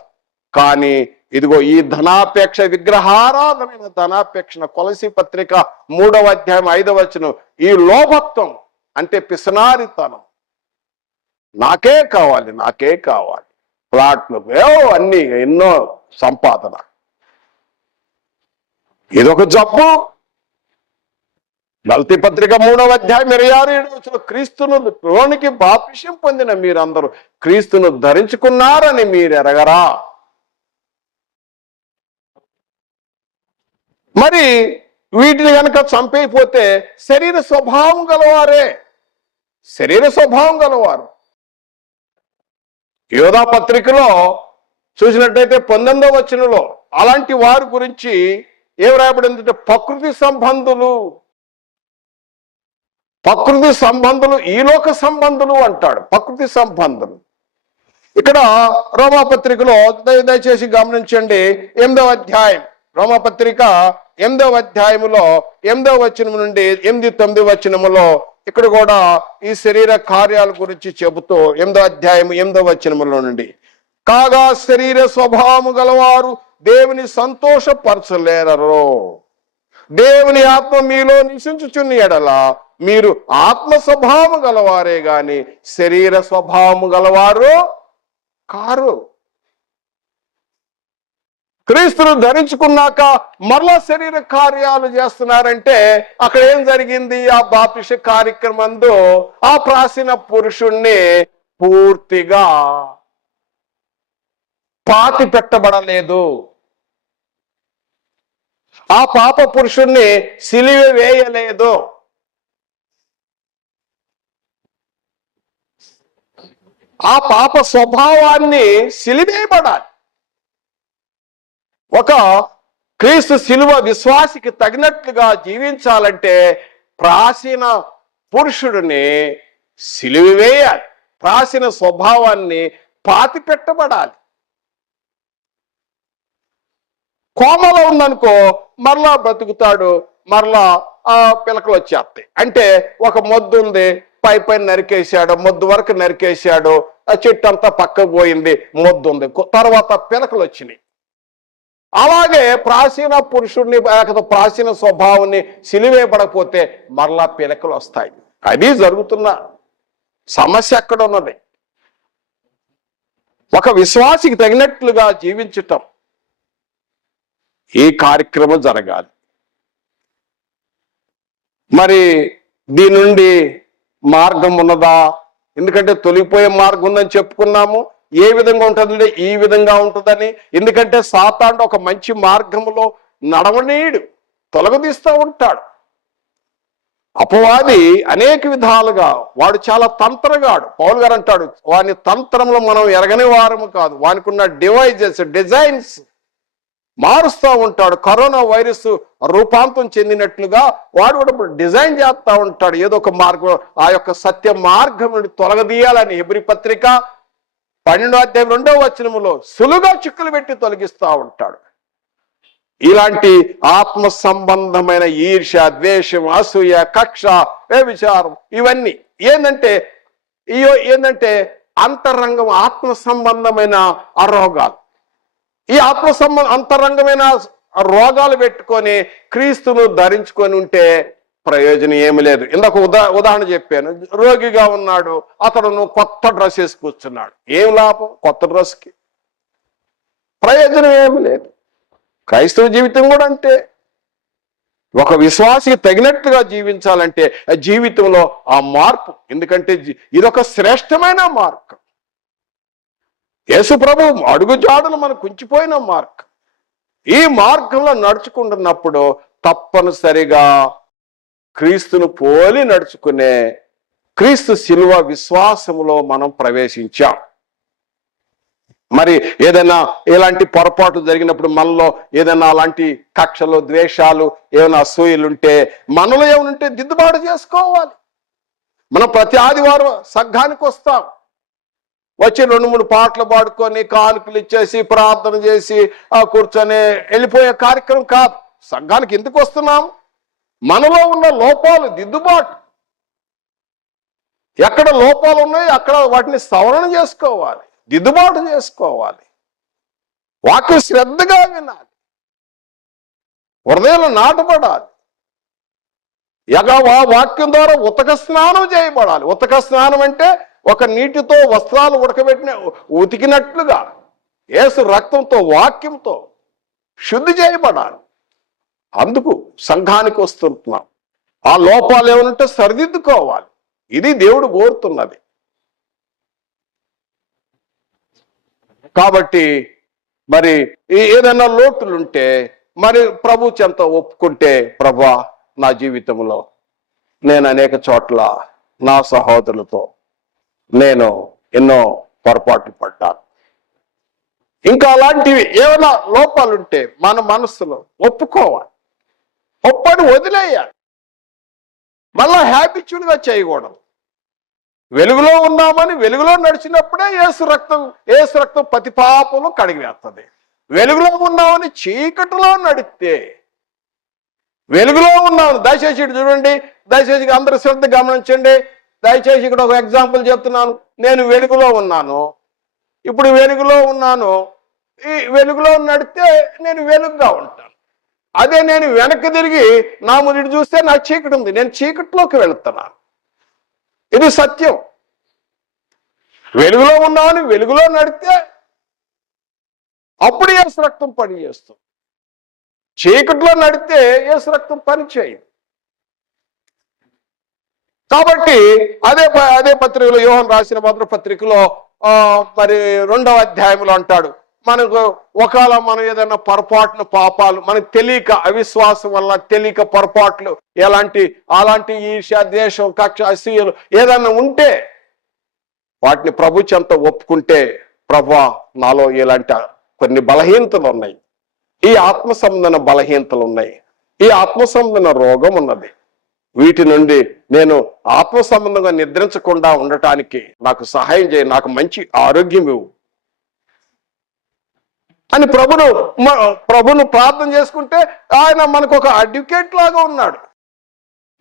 కానీ ఇదిగో ఈ ధనాపేక్ష, విగ్రహారాధమైన ధనాపేక్షణ, కొలసీ పత్రిక 3వ అధ్యాయం 5వ వచనం, ఈ లోభత్వం అంటే పిసనారితనం. నాకే కావాలి, నాకే కావాలి, ప్లాట్లు, అన్ని ఎన్నో సంపాదన. ఇదొక జబ్బు. గల్తీ పత్రిక 3వ అధ్యాయం 26-27 వచనం, క్రీస్తును లోనికి బాప్తిసం పొందిన మీరందరూ క్రీస్తును ధరించుకున్నారని మీరు ఎరగరా? మరి వీటిని కనుక చంపైపోతే శరీర స్వభావం గలవారే, శరీర స్వభావం గలవారు. యోధా పత్రికలో చూసినట్టయితే 19వ వచనంలో అలాంటి వారి గురించి ఏం రాయబడిందంటే ప్రకృతి సంబంధులు, ఈలోక సంబంధులు అంటాడు. ప్రకృతి సంబంధులు. ఇక్కడ రోమాపత్రికలో దయచేసి గమనించండి, 8వ అధ్యాయం, రోమాపత్రిక 8వ అధ్యాయములో 8వ వచనం నుండి 8-9 వచనములో ఇక్కడ కూడా ఈ శరీర కార్యాల గురించి చెబుతూ 8వ అధ్యాయం 8వ వచనములో నుండి, కాగా శరీర స్వభావము గలవారు దేవుని సంతోషపరచలేరరు. దేవుని ఆత్మ మీలో నివసించుచున్న ఎడల మీరు ఆత్మ స్వభావము గలవారే గాని శరీర స్వభావము గలవారు కారు. క్రీస్తును ధరించుకున్నాక మరలా శరీర కార్యాలు చేస్తున్నారంటే అక్కడ ఏం జరిగింది? ఆ బాప్తిస కార్యక్రమంలో ఆ ప్రాచీన పురుషుణ్ణి పూర్తిగా పాతి పెట్టబడలేదు. ఆ పాప పురుషుణ్ణి సిలువ వేయలేదు. ఆ పాప స్వభావాన్ని సిలివేయబడాలి. ఒక క్రీస్తు శిలువ విశ్వాసికి తగినట్లుగా జీవించాలంటే ప్రాచీన పురుషుడిని సిలువ వేయాలి, ప్రాచీన స్వభావాన్ని పాతి పెట్టబడాలి. కోమలో ఉందనుకో మరలా బ్రతుకుతాడు, మరలా ఆ పిలకలు వచ్చేస్తాయి. అంటే ఒక మొద్దు ఉంది, పైన నరికేశాడు, మొద్దు వరకు నరికేశాడు, ఆ చెట్టు అంతా పక్కకు పోయింది, మొద్దు ఉంది, తర్వాత పిలకలు వచ్చినాయి. అలాగే ప్రాచీన పురుషుడిని ప్రాచీన స్వభావాన్ని సిలివేయబడకపోతే మరలా పిలకలు వస్తాయి. అది జరుగుతున్న సమస్య ఎక్కడ ఉన్నది. ఒక విశ్వాసికి తగినట్లుగా జీవించటం ఈ కార్యక్రమం జరగాలి. మరి దీని నుండి మార్గం ఉన్నదా? ఎందుకంటే తొలగిపోయే మార్గం ఉందని చెప్పుకున్నాము. ఏ విధంగా ఉంటుందంటే ఈ విధంగా ఉంటుందని. ఎందుకంటే సాతాను ఒక మంచి మార్గంలో నడవనీయుడు, తొలగదీస్తూ ఉంటాడు. అపవాది అనేక విధాలుగా వాడు చాలా తంత్రగాడు. పౌలు గారు అంటాడు, వాని తంత్రంలో మనం ఎరగని వారము కాదు, వానికి ఉన్న డిజైన్స్ మారుస్తూ ఉంటాడు. కరోనా వైరస్ రూపాంతరం చెందినట్లుగా వాడు కూడా డిజైన్ చేస్తూ ఉంటాడు. ఏదో ఒక మార్గం, ఆ యొక్క సత్య మార్గం నుండి తొలగదీయాలని హెబ్రీ పత్రిక 12:2 సులువుగా చిక్కులు పెట్టి తొలగిస్తూ ఉంటాడు. ఇలాంటి ఆత్మ సంబంధమైన ఈర్ష్య, ద్వేషం, అసూయ, కక్ష, వ్యభిచారం ఇవన్నీ ఏంటంటే అంతరంగం, ఆత్మ సంబంధమైన రోగాలు. ఈ అంతరంగమైన రోగాలు పెట్టుకొని క్రీస్తును ధరించుకొని ఉంటే ప్రయోజనం ఏమి లేదు. ఇందాక ఉదాహరణ చెప్పాను. రోగిగా ఉన్నాడు, అతడు కొత్త డ్రెస్ వేసి కూర్చున్నాడు. ఏం లాభం? కొత్త డ్రెస్కి ప్రయోజనం ఏమి లేదు. క్రైస్తవ జీవితం కూడా అంతే. ఒక విశ్వాసికి తగినట్లుగా జీవించాలంటే జీవితంలో ఆ మార్పు, ఎందుకంటే ఇదొక శ్రేష్టమైన మార్గం. యేసు ప్రభు అడుగుజాడలు మనకు ఉంచిపోయిన మార్గం. ఈ మార్గంలో నడుచుకుంటున్నప్పుడు తప్పనిసరిగా క్రీస్తును పోలి నడుచుకునే క్రీస్తు శిలువ విశ్వాసములో మనం ప్రవేశించాం. మరి ఏదైనా ఇలాంటి పొరపాటు జరిగినప్పుడు, మనలో ఏదైనా అలాంటి కక్షలు, ద్వేషాలు, ఏమైనా అసూయలుంటే, మనలో ఏమనుంటే దిద్దుబాటు చేసుకోవాలి. మనం ప్రతి ఆదివారం సంఘానికి వస్తాం, వచ్చి 2-3 పాటలు పాడుకొని కానుకలు ఇచ్చేసి ప్రార్థన చేసి కూర్చొని వెళ్ళిపోయే కార్యక్రమం కాదు. సంఘానికి ఎందుకు వస్తున్నాం? మనలో ఉన్న లోపాలు దిద్దుబాటు, ఎక్కడ లోపాలు ఉన్నాయో అక్కడ వాటిని సవరణ చేసుకోవాలి, దిద్దుబాటు చేసుకోవాలి. వాక్యం శ్రద్ధగా వినాలి, హృదయంలో నాటపడాలి. వాక్యం ద్వారా ఉతక స్నానం చేయబడాలి. ఉతక స్నానం అంటే ఒక నీటితో వస్త్రాలు ఉతికినట్లుగా యేసు రక్తంతో, వాక్యంతో శుద్ధి చేయబడాలి. అందుకు సంఘానికి వస్తున్నాం. ఆ లోపాలు ఏమనంటే సరిదిద్దుకోవాలి. ఇది దేవుడు కోరుతున్నది. కాబట్టి మరి ఏదైనా లోటులుంటే మరి ప్రభు చెంత ఒప్పుకుంటే, ప్రభువా నా జీవితంలో నేను అనేక చోట్ల నా సహోదరులతో నేను ఎన్నో పొరపాట్లు పడ్డాను, ఇంకా అలాంటివి ఏమైనా లోపాలుంటే మన మనస్సులో ఒప్పుకోవాలి, ఒప్పని వదిలేయాలి. మళ్ళా హ్యాబిచ్యువల్గా చేయకూడదు. వెలుగులో ఉన్నామని వెలుగులో నడిచినప్పుడే యేసు రక్తం ప్రతి పాపము కడిగివేస్తుంది. వెలుగులో ఉన్నామని చీకటిలో నడిస్తే, వెలుగులో ఉన్నామని దయచేసి చూడండి, దయచేసి అందరూ శ్రద్ధ గమనించండి. దయచేసి ఇక్కడ ఒక ఎగ్జాంపుల్ చెప్తున్నాను. నేను వెలుగులో ఉన్నాను, ఇప్పుడు వెలుగులో ఉన్నాను, ఈ వెలుగులో నడితే నేను వెలుగుగా ఉంటాను. అదే నేను వెనక్కి తిరిగి నా ముందు చూస్తే నాకు చీకటి ఉంది, నేను చీకటిలోకి వెళుతున్నాను. ఇది సత్యం. వెలుగులో ఉన్నామని వెలుగులో నడితే అప్పుడు యేసు రక్తం పని చేస్తుంది. చీకటిలో నడితే యేసు రక్తం పని చేయదు. కాబట్టి అదే పత్రికలో, యోహాను రాసిన మొదటి పత్రికలో మరి 2వ అధ్యాయంలో అంటాడు, మనకు ఒకవేళ మనం ఏదైనా పొరపాట్లు, పాపాలు మనకు తెలియక, అవిశ్వాసం వల్ల తెలియక పొరపాట్లు, అలాంటి ఈర్ష్య, ద్వేషం, కక్ష, అసూయలు ఏదైనా ఉంటే వాటిని ప్రభు చెంత ఒప్పుకుంటే, ప్రభువా నాలో ఇలాంటి కొన్ని బలహీనతలు ఉన్నాయి, ఈ ఆత్మ సంబంధన బలహీనతలు ఉన్నాయి, ఈ ఆత్మ సంబంధన రోగం ఉన్నది. వీటి నుండి నేను ఆత్మ సంబంధంగా నిద్రించకుండా ఉండటానికి నాకు సహాయం చేయి, నాకు మంచి ఆరోగ్యం ఇవ్వు అని ప్రభును ప్రార్థన చేసుకుంటే ఆయన మనకు ఒక అడ్వకేట్ లాగా ఉన్నాడు,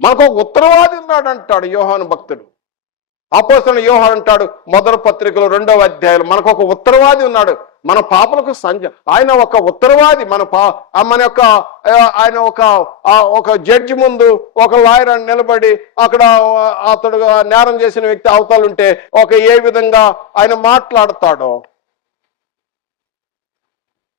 మనకు ఒక ఉత్తరవాది ఉన్నాడు అంటాడు యోహాను భక్తుడు. అపోస్తలుడైన యోహాను అంటాడు మొదటి పత్రికలో 2వ అధ్యాయంలో మనకు ఒక ఉత్తరవాది ఉన్నాడు, మన పాపలకు ఆయన ఒక ఉత్తరవాది. ఆయన ఒక జడ్జి ముందు ఒక లాయర్ అని నిలబడి అక్కడ అతడు నేరం చేసిన వ్యక్తి అవతలుంటే ఏ విధంగా ఆయన మాట్లాడతాడో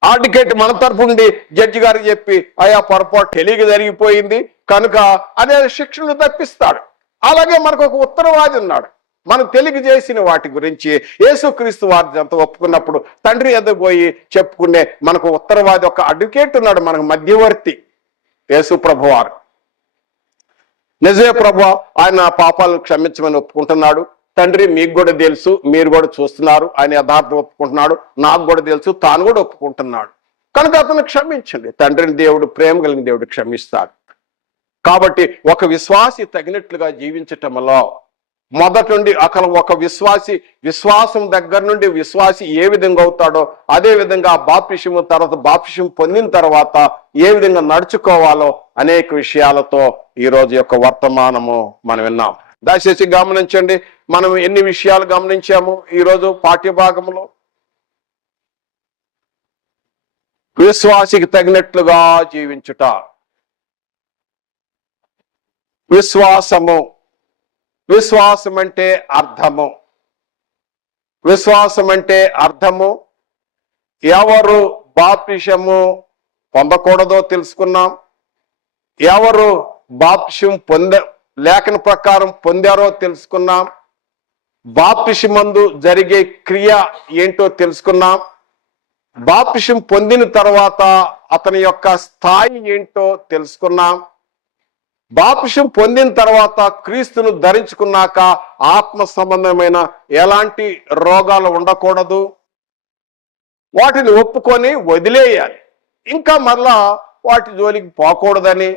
అడ్వకేట్ మన తరఫు నుండి జడ్జి గారికి చెప్పి అయ్యా పొరపాటు తెలియక జరిగిపోయింది కనుక అనే శిక్షను తప్పిస్తాడు. అలాగే మనకు ఒక ఉత్తరవాది ఉన్నాడు, మనం తెలియక చేసిన వాటి గురించి యేసుక్రీస్తు వారి అంత ఒప్పుకున్నప్పుడు తండ్రి ఎదుగు పోయి చెప్పుకునే మనకు ఉత్తరవాది ఒక అడ్వకేట్ ఉన్నాడు, మనకు మధ్యవర్తి యేసు ప్రభువారు. నిజమే ప్రభు, ఆయన పాపాలను క్షమించమని ఒప్పుకుంటున్నాడు. తండ్రి మీకు కూడా తెలుసు, మీరు కూడా చూస్తున్నారు, ఆయన యథార్థం ఒప్పుకుంటున్నాడు, నాకు కూడా తెలుసు, తాను కూడా ఒప్పుకుంటున్నాడు కనుక అతను క్షమించండి. తండ్రిని దేవుడు, ప్రేమ కలిగిన దేవుడు క్షమిస్తాడు. కాబట్టి ఒక విశ్వాసి తగినట్లుగా జీవించటంలో మొదటి నుండి అక్కడ ఒక విశ్వాసం దగ్గర నుండి విశ్వాసి ఏ విధంగా అవుతాడో అదే విధంగా బాప్తిస్మం తర్వాత బాప్తిస్మం పొందిన తర్వాత ఏ విధంగా నడుచుకోవాలో అనేక విషయాలతో ఈ రోజు యొక్క వర్తమానము మనం విన్నాం. దయచేసి గమనించండి, మనం ఎన్ని విషయాలు గమనించాము ఈరోజు పాఠ్యభాగంలో. విశ్వాసికి తగినట్లుగా జీవించుట, విశ్వాసం అంటే అర్థము. ఎవరు బాప్తిస్మము పొందకూడదో తెలుసుకున్నాం, ఎవరు బాప్తిస్మం లేఖన ప్రకారం పొందారో తెలుసుకున్నాం, బాప్తిస్మందు జరిగే క్రియ ఏంటో తెలుసుకున్నాం, బాప్తిస్మం పొందిన తర్వాత అతని యొక్క స్థాయి ఏంటో తెలుసుకున్నాం, బాప్తిస్మం పొందిన తర్వాత క్రీస్తును ధరించుకున్నాక ఆత్మ సంబంధమైన ఎలాంటి రోగాలు ఉండకూడదు, వాటిని ఒప్పుకొని వదిలేయాలి, ఇంకా మరలా వాటి జోలికి పోకూడదని.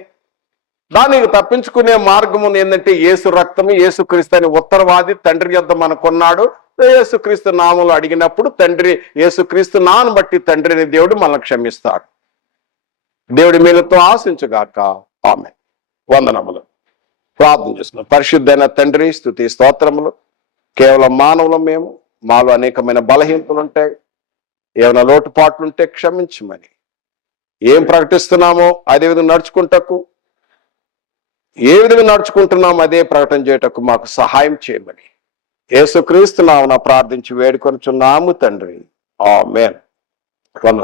దానికి తప్పించుకునే మార్గము ఏంటంటే యేసు రక్తము, యేసుక్రీస్తు అని ఉత్తరవాది తండ్రి యొద్ద మనకున్నాడు. యేసుక్రీస్తు నామములో అడిగినప్పుడు తండ్రి యేసుక్రీస్తు నామమును బట్టి తండ్రిని దేవుడు మనల్ని క్షమిస్తాడు. దేవుడి మీలతో ఆశించుగాక. ఆమేన్. వందనములు. ప్రార్థన చేస్తున్నాం. పరిశుద్ధైన తండ్రి, స్తుతి స్తోత్రములు. కేవలం మానవులం మేము, మాలో అనేకమైన బలహీనతలు ఉంటాయి, ఏమైనా లోటుపాట్లుంటే క్షమించమని, ఏం ప్రకటిస్తున్నామో అదే విధంగా నడుచుకుంటకు, ఏ విధంగా నడుచుకుంటున్నామో అదే ప్రకటన చేయటకు మాకు సహాయం చేయమని యేసుక్రీస్తు నామమున ప్రార్థించి వేడుకొనుచున్నాము తండ్రి. ఆమేన్. వందనాలు.